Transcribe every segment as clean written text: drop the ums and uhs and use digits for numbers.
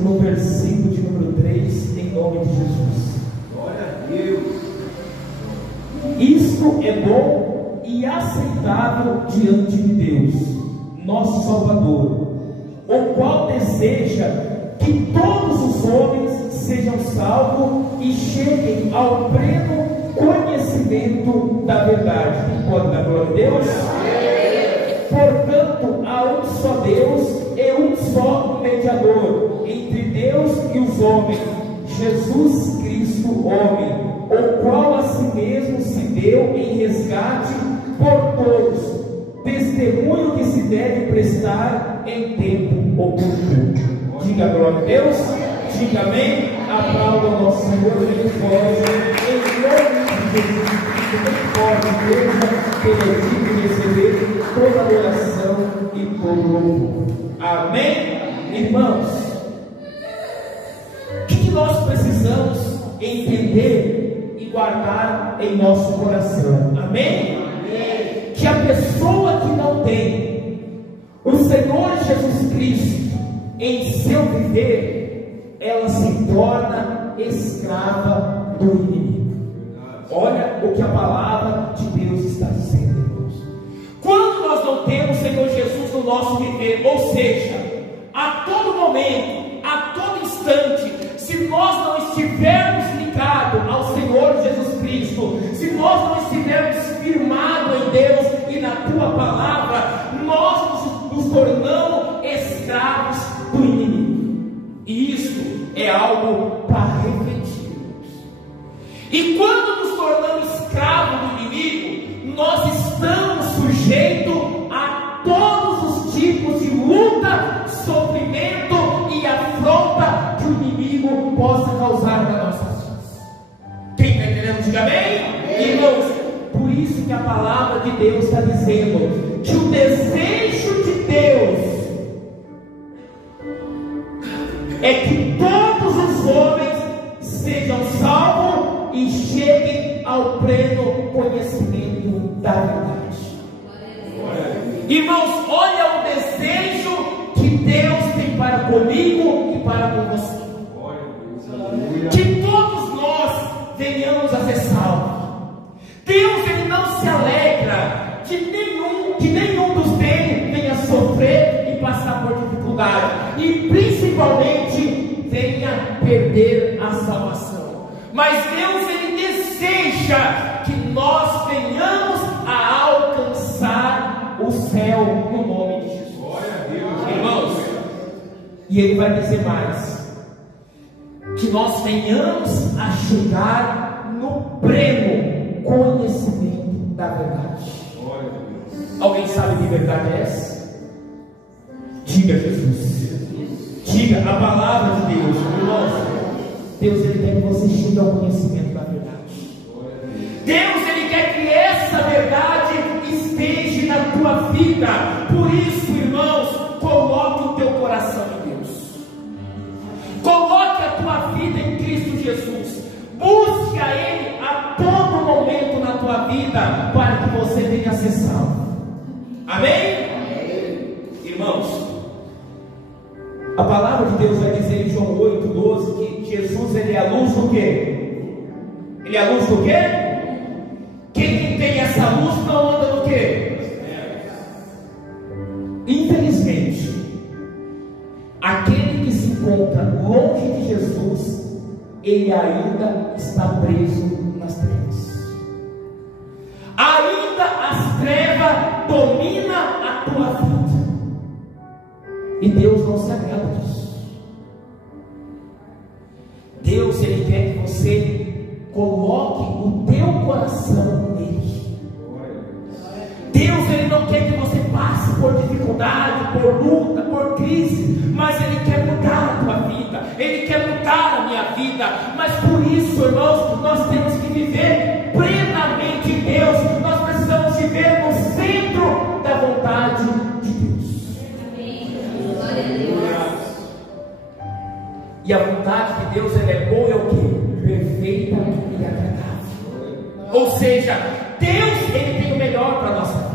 no versículo de número 3, em nome de Jesus. Glória a Deus. Isto é bom e aceitável diante de Deus, nosso Salvador, o qual deseja que todos os homens sejam salvos e cheguem ao pleno conhecimento da verdade. Pode dar glória a Deus? Portanto, há um só Deus e um só mediador entre Deus e os homens, Jesus Cristo, homem, o qual a si mesmo se deu em resgate por todos, testemunho que se deve prestar em tempo oportuno. Diga glória a Deus, diga amém. Aplauda o nosso Senhor bem forte, em nome de Jesus Cristo, bem forte. Deus que ele é digno de receber toda adoração e todo louvor. Amém? Irmãos, o que nós precisamos entender e guardar em nosso coração? Amém? Amém? Que a pessoa que não tem o Senhor Jesus Cristo em seu viver, ela se torna escrava do inimigo. Olha o que a palavra de Deus está dizendo, irmãos. Quando nós não temos o Senhor Jesus no nosso viver, ou seja, a todo momento, a todo instante, se nós não estivermos ligados ao Senhor Jesus Cristo, se nós não estivermos firmados em Deus e na Tua palavra, nós nos tornamos escravos do inimigo. E isso é algo para refletirmos. E quando nos tornamos escravos do inimigo, nós estamos sujeitos a todos os tipos de luta, sofrimento e afronta que o inimigo possa causar nas nossas vidas. Quem está entendendo? Diga amém? Irmãos, por isso que a palavra de Deus está dizendo que o desejo de Deus é que todos os homens sejam salvos e cheguem ao pleno conhecimento da verdade. Irmãos, olha o desejo que Deus tem para comigo e para com você. Que todos nós venhamos a ser salvos. Deus, Ele não se alegra que nenhum dos dele venha sofrer e passar por dificuldade, e principalmente venha perder a salvação. Mas Deus, Ele deseja que nós venhamos a alcançar o céu no nome de Jesus. Glória a Deus, irmãos. E Ele vai dizer mais: que nós venhamos a chegar no pleno conhecimento da verdade. Alguém sabe que verdade é essa? Diga Jesus. Diga a palavra de Deus. Irmãos, Deus, Ele quer que você chegue ao conhecimento da verdade. Deus, Ele quer que essa verdade esteja na tua vida. Por isso, irmãos, coloque o teu coração em Deus. Coloque a tua vida em Cristo Jesus. Busque a Ele a todo momento na tua vida, para que você venha a ser salvo. Amém? Amém? Irmãos, a palavra de Deus vai dizer em João 8:12 que Jesus, Ele é a luz do quê? Ele é a luz do quê? Quem tem essa luz não anda no quê? Infelizmente, aquele que se encontra longe de Jesus, ele ainda está preso nas trevas. Ainda as trevas dominam a tua vida, e Deus não se agrada disso. Deus, Ele quer que você coloque o teu coração nele. Deus, Ele não quer que você passe por dificuldade, por luta, por crise, mas Ele quer mudar a tua vida, Ele quer mudar a minha vida. Mas por isso, irmãos, nós temos que viver plenamente em Deus. Nós precisamos viver no centro da vontade de Deus. E a vontade de Deus, ela é boa, é o que? Perfeita e agradável. Ou seja, Deus, Ele tem o melhor para a nossa vida.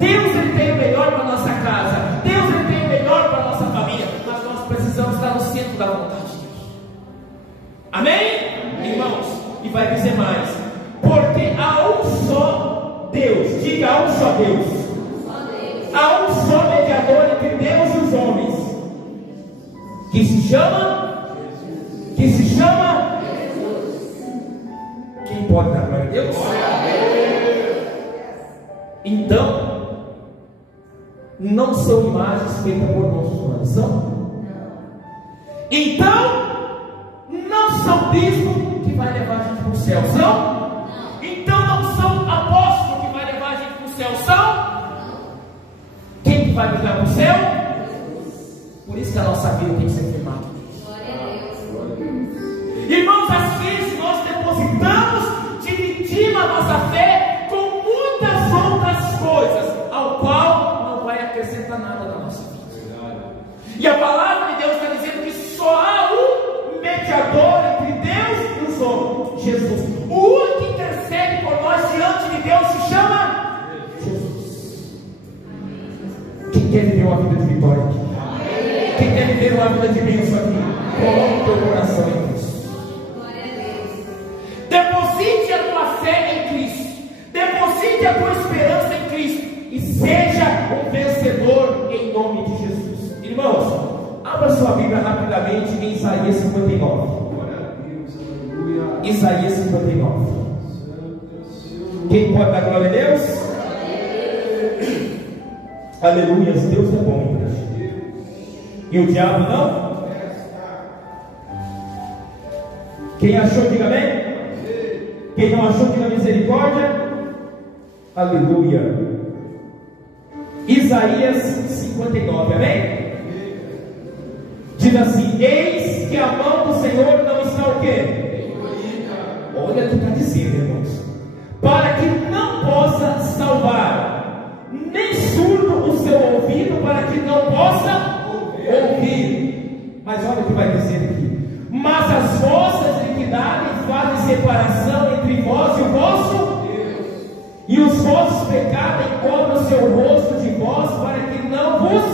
Deus, Ele tem o melhor para a nossa casa. Deus, Ele tem o melhor para a nossa família. Mas nós precisamos estar está no centro da vontade de Deus. Amém? Irmãos, e vai dizer mais: porque há um só Deus, diga, há um só Deus, há um só mediador entre Deus e os homens, que se chama Jesus. Quem pode dar glória a Deus? Então, não são imagens feitas por nossos mãos, são? Então, não são bispos que vai levar a gente para o céu, são? Então, não são apóstolos que vai levar a gente para o céu, são? Quem que vai levar para o céu? Por isso que a nossa vida tem que ser firmada. Irmãos, às vezes nós depositamos, dividimos a nossa fé com muitas outras coisas, ao qual não vai acrescentar nada na nossa vida. E a palavra de Deus está dizendo que só há um mediador entre Deus e os homens, Jesus. O único que intercede por nós diante de Deus se chama Jesus. Quem quer viver uma vida de vitória aqui? Quem quer viver uma vida de bênção aqui? Coloque o teu coração em Cristo. Deposite a tua fé em Cristo. Deposite a tua esperança em Cristo. E seja um vencedor em nome de Jesus. Irmãos, abra sua Bíblia rapidamente em Isaías 59. Isaías 59. Quem pode dar glória a Deus? Aleluia, Deus é bom, igreja. E o diabo não? Quem achou, diga amém. Quem não achou, diga misericórdia. Aleluia. Isaías 59, amém? Diz assim: eis que a mão do Senhor não está o quê? Olha o que está dizendo, irmãos. Para que não possa salvar, nem surdo o seu ouvido, para que não possa ouvir. Mas olha o que vai dizer aqui: mas as vossas iniquidades fazem separação entre vós e o vosso Deus, e os vossos pecados encobrem o seu rosto de vós, para que não vos,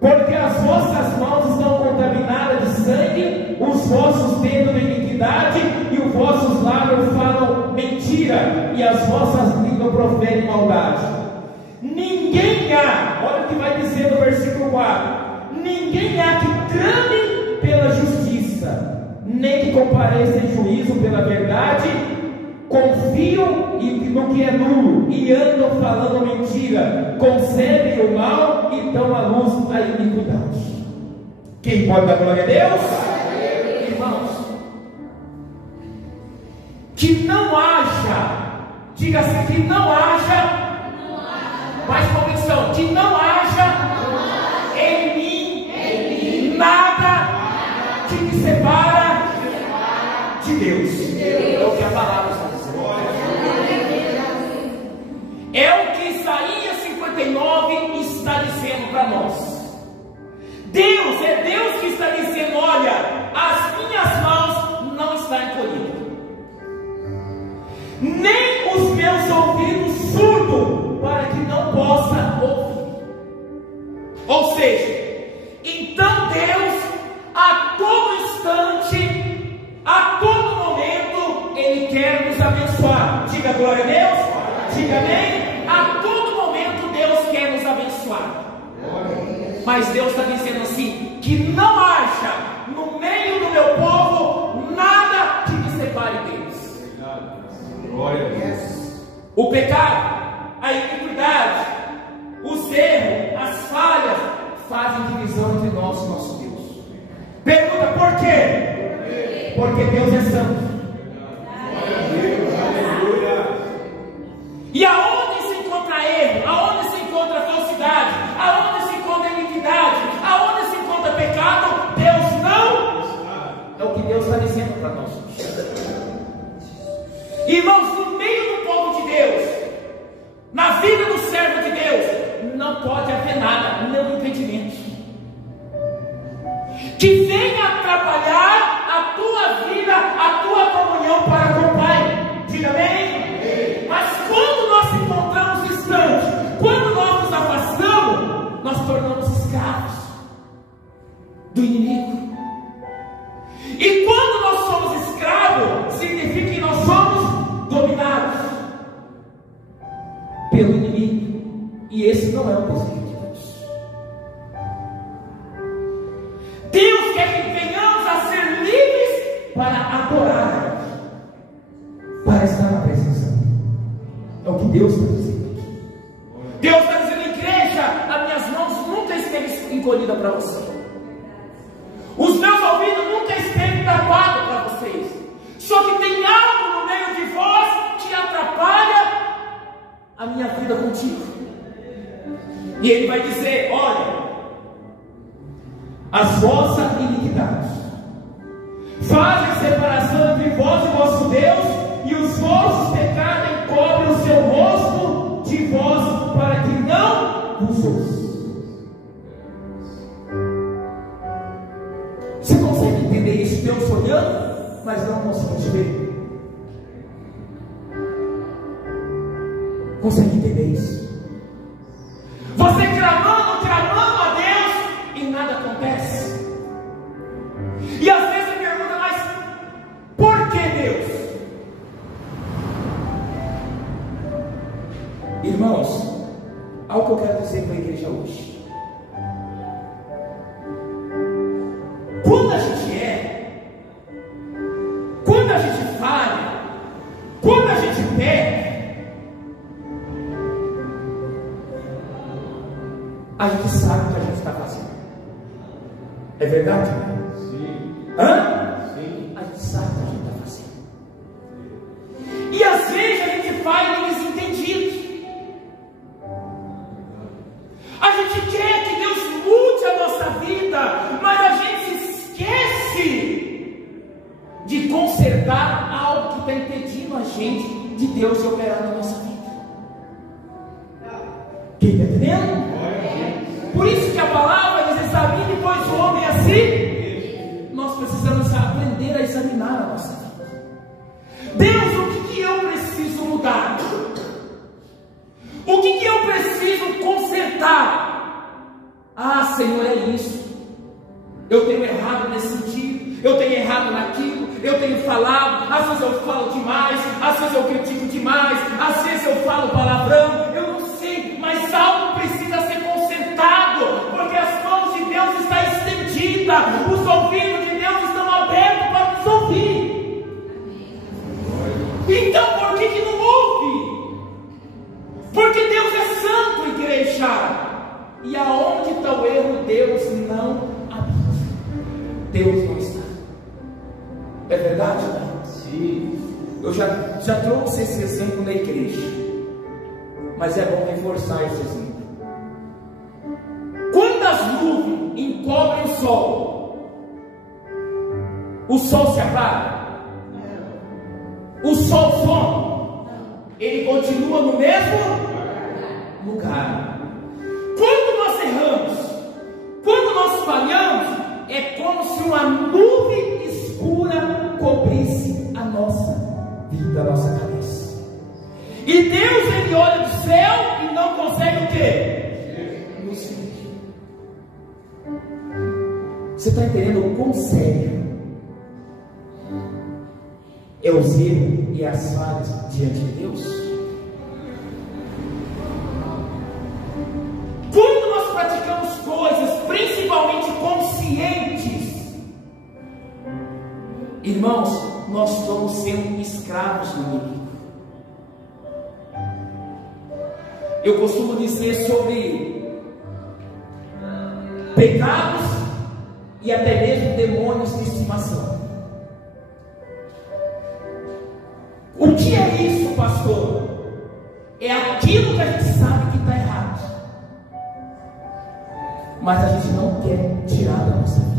porque as vossas mãos estão contaminadas de sangue, os vossos dedos de iniquidade, e os vossos lábios falam mentira, e as vossas línguas proferem maldade. Ninguém há, olha o que vai dizer no versículo 4: ninguém há que trame pela justiça, nem que compareça em juízo pela verdade. Confiam no que é nulo e andam falando mentira, concebem o mal e dão à luz a iniquidade. Quem pode dar glória a Deus? Irmãos, que não haja, diga assim, que não haja, mais convicção, que não haja em mim nada que me separa de Deus. É o que a palavra está dizendo. É o que Isaías 59 está dizendo para nós. Deus, é Deus que está dizendo: olha, as minhas mãos não estão encolhidas, nem os meus ouvidos surdos, para que não possa ouvir. Ou seja, então Deus, a todo instante, a todo momento, Ele quer nos abençoar. Diga glória a Deus, diga amém. A todo momento Deus quer nos abençoar. Mas Deus está dizendo assim: que não haja no meio do meu povo nada que me separe deles. Glória a Deus. O pecado, a iniquidade, os erros, as falhas fazem divisão entre nós e nosso Deus. Pergunta: por quê? Porque Deus é santo. E aonde se encontra erro, aonde se encontra falsidade, aonde se encontra iniquidade, aonde se encontra pecado, Deus não. É o que Deus está dizendo para nós. Irmãos, no meio do povo de Deus, na vida do servo de Deus, não pode haver nada, nenhum impedimento que venha atrapalhar a tua vida, a tua comunhão para com o Pai. Diga amém. Mas quando nós nos encontramos distantes, quando nós nos afastamos, nós tornamos escravos do inimigo. inimigo. E quando nós somos escravos, significa que nós somos dominados pelo inimigo. E esse não é o desejo de Deus. Deus quer que venhamos a ser livres para adorar, para estar na presença dele. É o que Deus está dizendo aqui. Deus está dizendo: igreja, as minhas mãos nunca esteve encolhida para você, os meus ouvidos nunca esteve tapados para vocês. Só que tem algo no meio de vós que atrapalha a minha vida contigo. E ele vai dizer: olha, as vossas iniquidades fazem separação entre vós e vosso Deus, e os vossos pecados encobrem o seu rosto de vós, para que não vos ouça. Você consegue entender isso? Deus olhando, mas não conseguimos ver. Consegue entender isso? Você clamando a Deus e nada acontece. E às vezes você pergunta: mas por que Deus? Irmãos, algo que eu quero dizer para a igreja hoje: quando a gente falha, quando a gente peca, a gente sabe o que a gente está fazendo. É verdade? Sim. Hã? Sim. A gente sabe o que a gente está fazendo. E às vezes a gente faz no desentendido. A gente quer que Deus mude a nossa vida, mas a gente esquece de consertar algo que está impedindo a gente de Deus operar na nossa vida. Quem está entendendo? Por isso que a palavra diz: examine, pois o homem é assim. Nós precisamos aprender a examinar a nossa vida. Deus, o que eu preciso mudar? O que eu preciso consertar? Ah, Senhor, é isso. Eu tenho errado nesse sentido, eu tenho errado naquilo, eu tenho falado, às vezes eu falo demais, às vezes eu critico demais, às vezes eu falo palavrão, eu não sei, mas algo precisa ser consertado, porque as mãos de Deus estão estendidas, os ouvidos de Deus estão abertos para nos ouvir. Então por que não ouve? Porque Deus é santo, igreja. E aonde está o erro? Deus não habita. Deus não está. É verdade, não? Sim. Eu já trouxe esse exemplo na igreja, mas é bom reforçar esse exemplo. Quando as nuvens encobrem o sol se apaga? O sol some? Ele continua no mesmo lugar. Quando nós erramos, quando nós falhamos, é como se uma nuvem escura cobrisse a nossa vida, a nossa cabeça. E Deus, Ele olha do céu e não consegue o quê? Nos ver. Você está entendendo o quão sério é os erros e as falhas diante de Deus? Quando nós praticamos coisas, principalmente conscientes, irmãos, nós estamos sendo escravos do inimigo. Eu costumo dizer sobre pecados e até mesmo demônios de estimação. O que é isso, pastor? É aquilo que a gente sabe que está errado, mas a gente não quer tirar da nossa vida.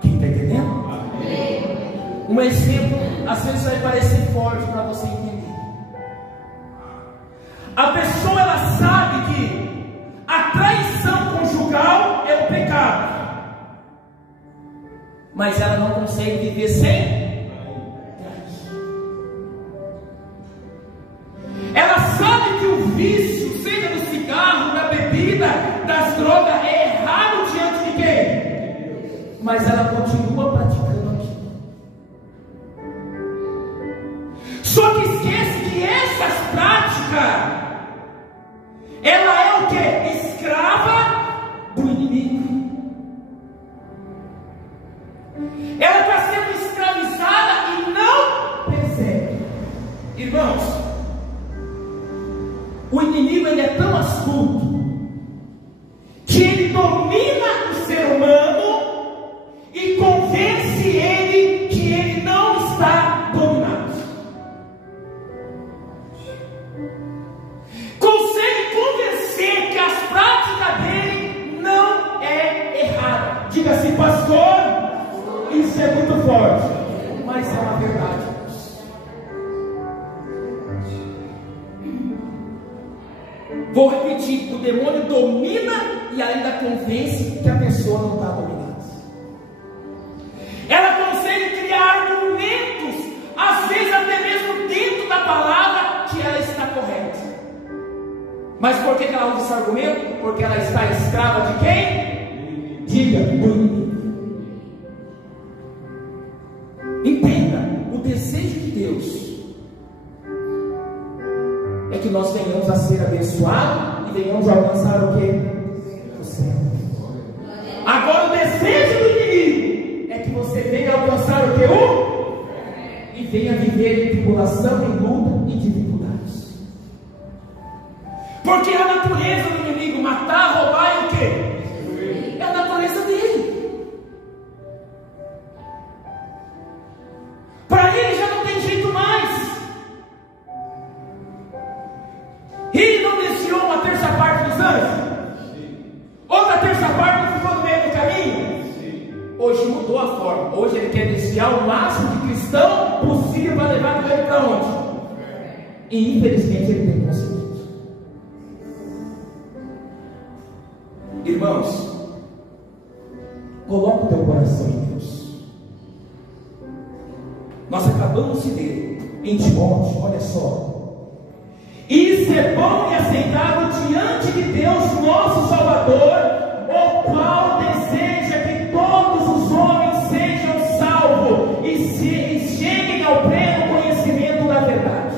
Quem está entendendo? Um exemplo, às vezes vai parecer forte para você entender. A pessoa, ela sabe que a traição conjugal é um pecado, mas ela não consegue viver sem. Ela sabe que o vício, seja mas ela continua praticando aquilo. Só que esquece que essas práticas, ela é o que? Escrava do inimigo. Ela está sendo escravizada e não percebe. Irmãos, o inimigo, ele é tão astuto que ele domina o ser humano e convence ele que ele não está dominado. Consegue convencer que as práticas dele não é errada. Diga assim, pastor, isso é muito forte, mas é uma verdade. Vou repetir, o demônio domina e ainda convence que a pessoa não está dominada. Ela consegue criar argumentos, às vezes até mesmo dentro da palavra, que ela está correta. Mas por que ela usa esse argumento? Porque ela está escrava de quem? Diga, do inimigo. Entenda, o desejo de Deus é que nós venhamos a ser abençoados e venhamos a alcançar o quê? O céu. Agora o desejo do inimigo é que você venha alcançar o quê? E venha viver em tribulação, em luta e dificuldades. Porque a natureza do inimigo matar, roubar e o quê? É a natureza dele. Para ele já não tem jeito mais. Ele não desviou uma terça parte dos anjos? Outra terça parte não ficou no meio do caminho? Hoje mudou a forma. Hoje ele quer desviar o máximo de cristão possível para levar ele para onde? E infelizmente ele tem conseguido. Irmãos, coloca o teu coração em Deus. Nós acabamos de ler em Timóteo, olha só. Isso é bom e aceitável diante de Deus, nosso Salvador, o qual deseja que todos os homens sejam salvos e cheguem ao pleno conhecimento da verdade.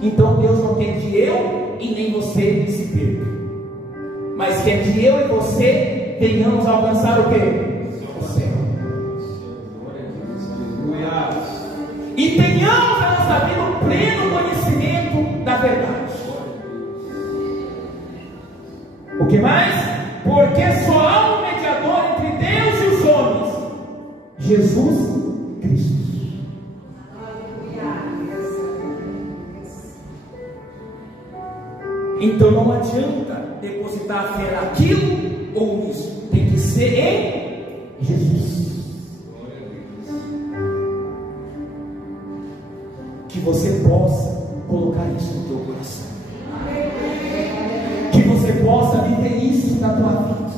Então Deus não quer que eu e nem você se perca, mas quer que eu e você venhamos a alcançar o quê? O céu. E tenhamos a nossa vida o pleno conhecimento da verdade. O que mais? Porque só há um mediador entre Deus e os homens, Jesus Cristo. Então não adianta depositar a fé naquilo ou nisso, tem que ser em Jesus. Que você possa colocar isso no teu coração, que você possa viver isso na tua vida,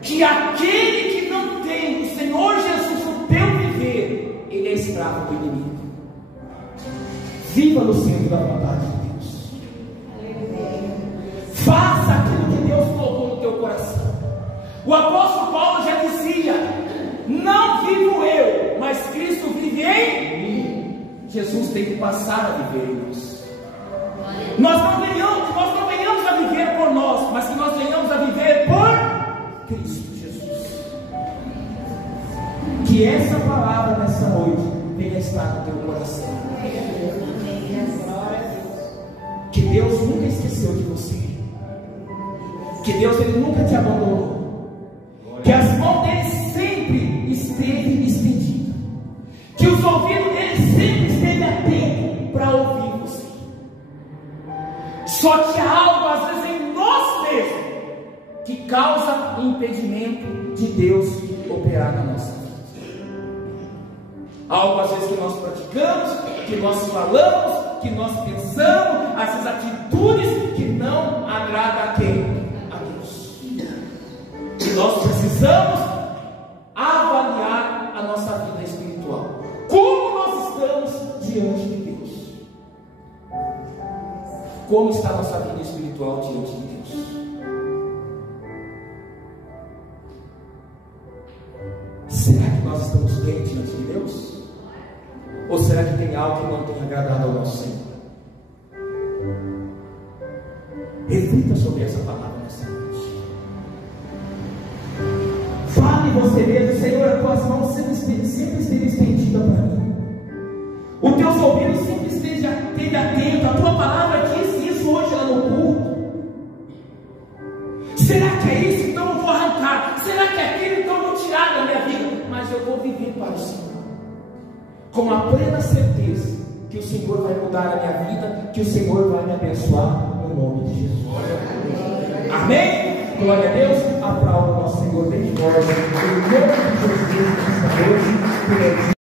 que aquele que não tem o Senhor Jesus no teu viver, ele é escravo do inimigo. Viva no centro da vontade de Deus, faça aquilo que Deus colocou no teu coração. O apóstolo Paulo já dizia: não vivo eu, mas Cristo vive em mim. Jesus tem que passar a viver em nós. Nós não venhamos a viver por nós, mas que nós venhamos a viver por Cristo Jesus. Que essa palavra nessa noite venha estar no teu coração. Que Deus nunca esqueceu de você. Que Deus ele nunca te abandonou. Que as mãos dele sempre esteve estendida. Que os ouvidos dele sempre esteve atento para ouvir você. Só que há algo às vezes em nós mesmos que causa impedimento de Deus operar na nossa vida. Algo às vezes que nós praticamos, que nós falamos, que nós pensamos, às vezes atitudes que não agradam a quem? A Deus. E nós precisamos avaliar a nossa vida espiritual. Como nós estamos diante de Deus? Como está a nossa vida espiritual diante de Deus? estamos bem diante de Deus? Ou será que tem algo que não tem agradado ao nosso Senhor? Reflita sobre essa palavra nessa noite. Fale você mesmo: Senhor, as tuas mãos sempre estejam estendidas para mim. Os teus ouvidos sempre estejam atentos. A tua palavra disse isso hoje lá no culto. Será que é isso? Então eu vou arrancar. Será que é aquilo? Então eu vou tirar da minha vida. Mas eu vou viver para o Senhor, com a plena certeza que o Senhor vai mudar a minha vida, que o Senhor vai me abençoar, no nome de Jesus. Amém? Glória a Deus. Aplauda o nosso Senhor bem forte, em nome de Jesus, nessa noite.